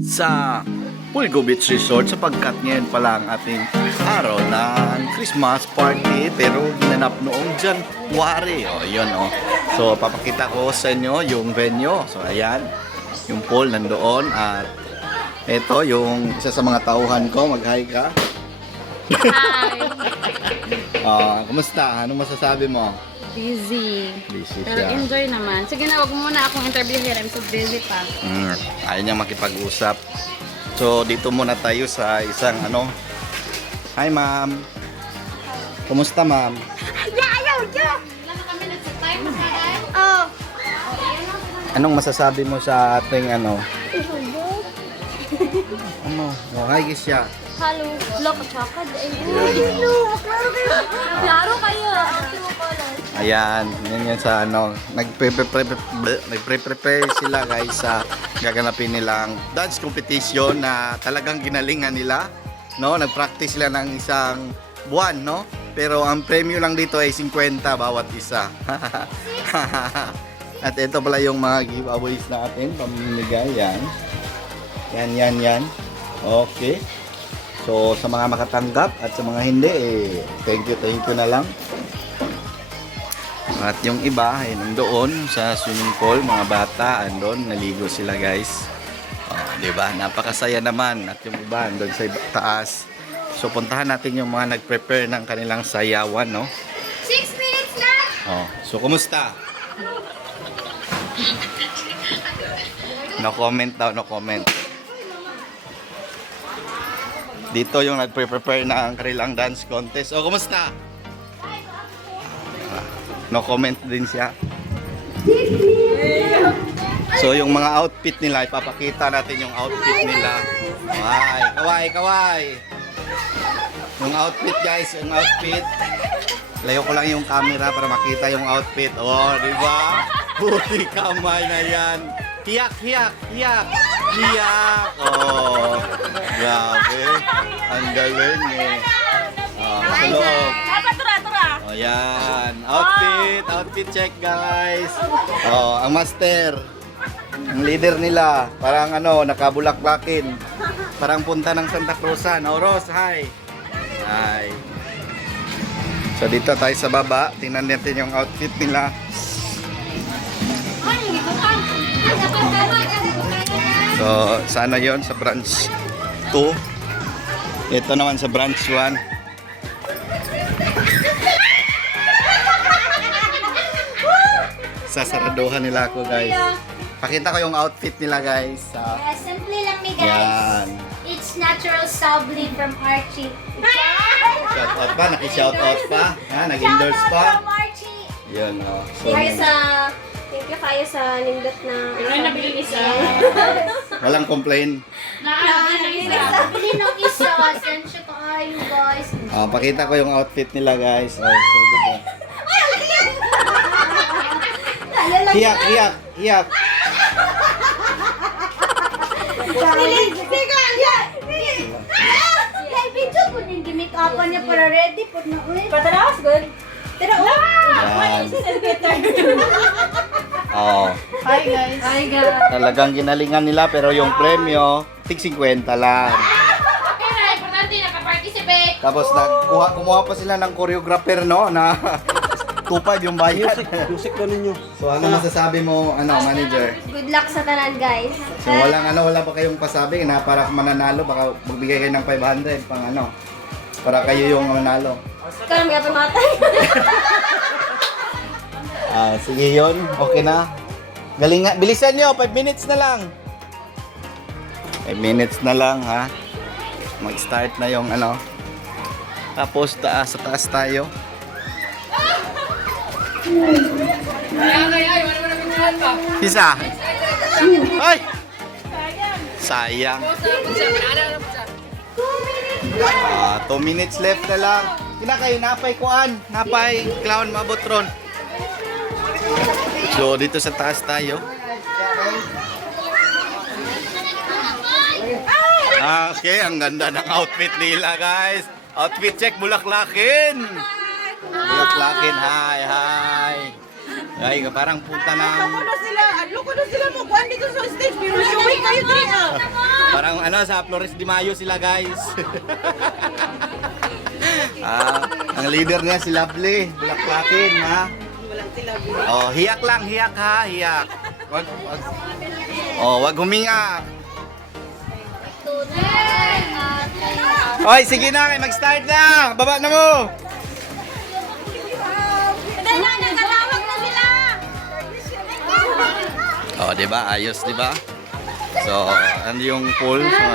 sa Pulgo Beach Resort sapagkat ngayon pala ang ating araw ng Christmas party pero ginanap noong January. O, yun o. So, papakita ko sa inyo yung venue. So, ayan. Yung pool nandoon at ito yung isa sa mga tauhan ko. Mag-hi ka. Hi! Kumusta? Anong masasabi mo? Busy. Busy Pero siya. enjoy naman. Sige na, wag mo muna akong interviewin. I'm so busy pa. Ayaw niya makipag-usap. So, dito muna tayo sa isang ano. Hi, ma'am. Kumusta, ma'am? Ayaw dyan! Wala na kami nagsa-time na Oh. Anong masasabi mo sa ating ano? Ano? Oh, hi, Gisya. Hello. Look, chocolate. Hello. Klaro kayo. Klaro kayo. Ayan, yan sa ano. Nagpre-prepare sila guys sa gaganapin nilang dance competition na talagang ginalingan nila. No? Nag-practice sila ng isang buwan, no? Pero ang premyo lang dito ay 50 bawat isa. At ito pala yung mga giveaways natin, pamimigay yan. Yan. Okay. So sa mga makatanggap at sa mga hindi, thank you na lang. At yung iba ay nandoon sa swimming pool, mga bata, andon, naligo sila guys. Di ba? Napakasaya naman. At yung iba andon sa taas. So puntahan natin yung mga nag-prepare ng kanilang sayawan, no? 6 minutes na! So kumusta? No comment daw, no comment. Dito yung nagpre-prepare na ang kanilang dance contest. O, kumusta? No comment din siya. So, yung mga outfit nila, ipapakita natin yung outfit nila. Kaway. Yung outfit guys, yung outfit. Layo ko lang yung camera para makita yung outfit. Oh, di ba? Puti kamay na yan. Hiyak. Oh, grabe. Ang galing eh. Sa loob. Oh, yan. Outfit check guys. Oh, ang master. Ang leader nila. Parang ano, nakabulaklakin. Parang punta ng Santa Cruzan. Oh, Ros, hi. Hi. So, dito tayo sa baba. Tingnan natin yung outfit nila. So, sana yon sa branch 2. Ito naman sa branch 1. Sasaraduhan nila ako guys. Pakita ko yung outfit nila guys. Simply lang me guys. Yan. It's natural sablin from Archie. Shout out pa, naki-shout out pa. Ha, nag-endorse pa. From Archie. Yan oh. So, Thank you kayo sa nindot na. Pero nabili isa. walang complain. Nabili ng isa. Sensya kayo guys. Pakita ko yung outfit nila guys. Oh, so diba? Hiyak. Video po yung gimmick upan niya para ready po na ulit. Patarawas, good. Pero Yan. Oh. Hi, guys. Talagang ginalingan nila pero yung premyo, tig 50 lang. Okay na, importante nakaparticipate. Tapos kumuha pa sila ng choreographer no na 2.5 yung bayad. Music ko ninyo. So ano masasabi mo manager? good luck sa tanan guys. So wala pa kayong pasabi na para mananalo baka magbigay kayo ng 500 pang para kayo yung mananalo. Ikaw may pamatay. Sige yun, okay na. Galing nga, bilisan nyo, 5 minutes na lang. 5 minutes na lang ha. Mag-start na yung Tapos sa taas tayo. Pisa. Ay! Sayang. 2 minutes left na lang. Kinakay, napay kuan. Napay clown mabotron. So, dito sa taas tayo. Okay, ang ganda ng outfit nila, guys. Outfit check, bulaklakin. Bulaklakin, hi. Ay, parang punta ng... Loko na sila magkuhan dito sa stage. Pero showing kayo dito. sa Flores de Mayo sila, guys. Ang leader niya si Lovely, bulaklakin, ha? Oh, hiyak lang, hiyak ha, hiyak. Wag. Oh, wag huminga. Hoy, sige na, mag-start na. Baba na mo. Hindi na, nagkatawag na sila. Oh, 'di ba? Ayos, 'di ba? So, ano yung pool sa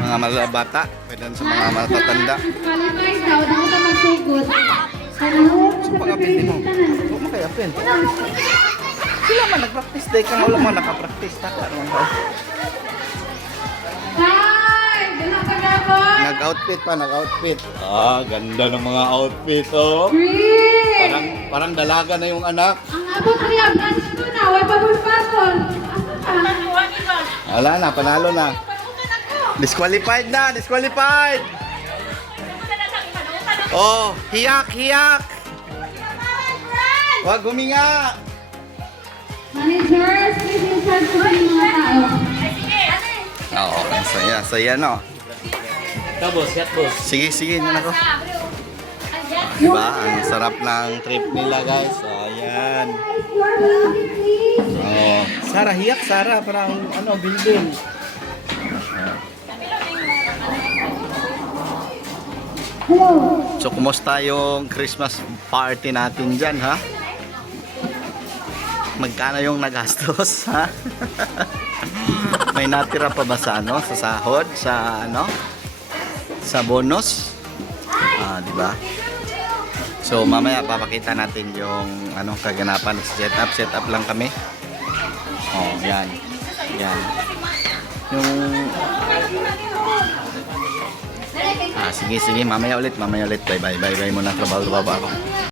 mga malabata, pwede sa mga matatanda. Qualify daw, daw ka magsugod. Sa pag-apin mo. Huwag mo kayo apin. Sila man nag-practice day kang wala man nakapractice. Taka naman ba? Five! Wala pa gabon! Nag-outfit pa, nag-outfit. Ganda ng mga outfit, oh. Three! Parang dalaga na yung anak. Ang abot niya, branch ko na, way pabulpason. Wala na, panalo na. Disqualified na, disqualified! Oh, hiyak, hiyak! Huwag huminga! Managers, please insert ko sa mga tao. Oo, ang saya, saya no. Boss, hit boss. Sige, sige, na ako. Diba? Ang sarap ng trip nila, guys. Ayan. Oh, Sarah, hiyak, Sarah. Parang, building. So, kumusta yung Christmas party natin dyan, ha? Magkano yung nagastos, ha? May natira pa ba sa, sa sahod? Sa, sa bonus? Di ba? So, mamaya papakita natin yung, kaganapan. Set up lang kami. Oh, yan. Yan. Yung, sige, sige. Mamaya ulit. Bye, bye, bye muna. Trabaho ako.